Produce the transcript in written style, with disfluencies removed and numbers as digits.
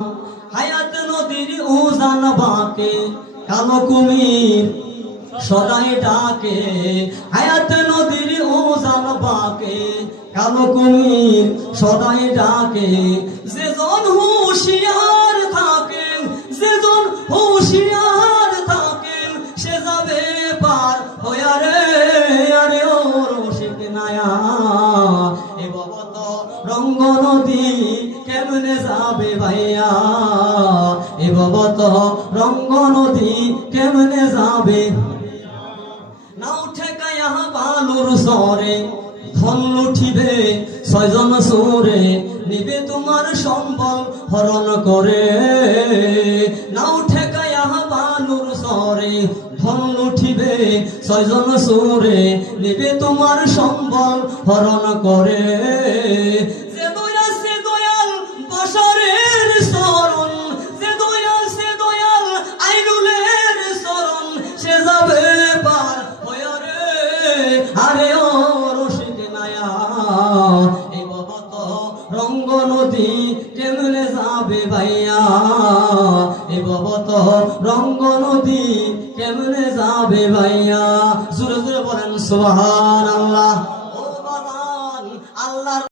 হায়াত নদীর উজান বাঁকে কালো কুমির সদাই ডাকে। হায়াত নদীর উজান বাঁকে কালো কুমির সদাই ডাকে। যেজন হুঁশিয়ার থাকেন, যেজন হুঁশিয়ার থাকেন, সে যাবে পার হইয়া রে। আরে ও রসিক নায়া এ বাবা তো রঙ্গ নদী কেমনে যাবে ভাইয়া, এ বাবা তো রঙ্গ নদী কেমনে যাবে। নাও ঠেকায়া বালুর সরে ধন লুঠিবে ছয়জন সুরে, নিবে তোমার সম্বল হরণ করে। নাও ঠেকায়া বালুর সরে ধন লুঠিবে ছয়জন সুরে, নিবে তোমার সম্বল হরণ করে। যে দয়াল সে দয়াল বশরের শরণ, যে দয়াল সে দয়াল আইনুলের শরণ, সে যাবে পার হইয়া রে। আরে ও রসিক নায়া এ বাবা তো রঙ্গ নদী কেমনে যাবে ভাইয়া, এ বাবা তো রঙ্গ নদী কেমনে যাবে ভাইয়া। জোরে জোরে বলেন সুবহানাল্লাহ।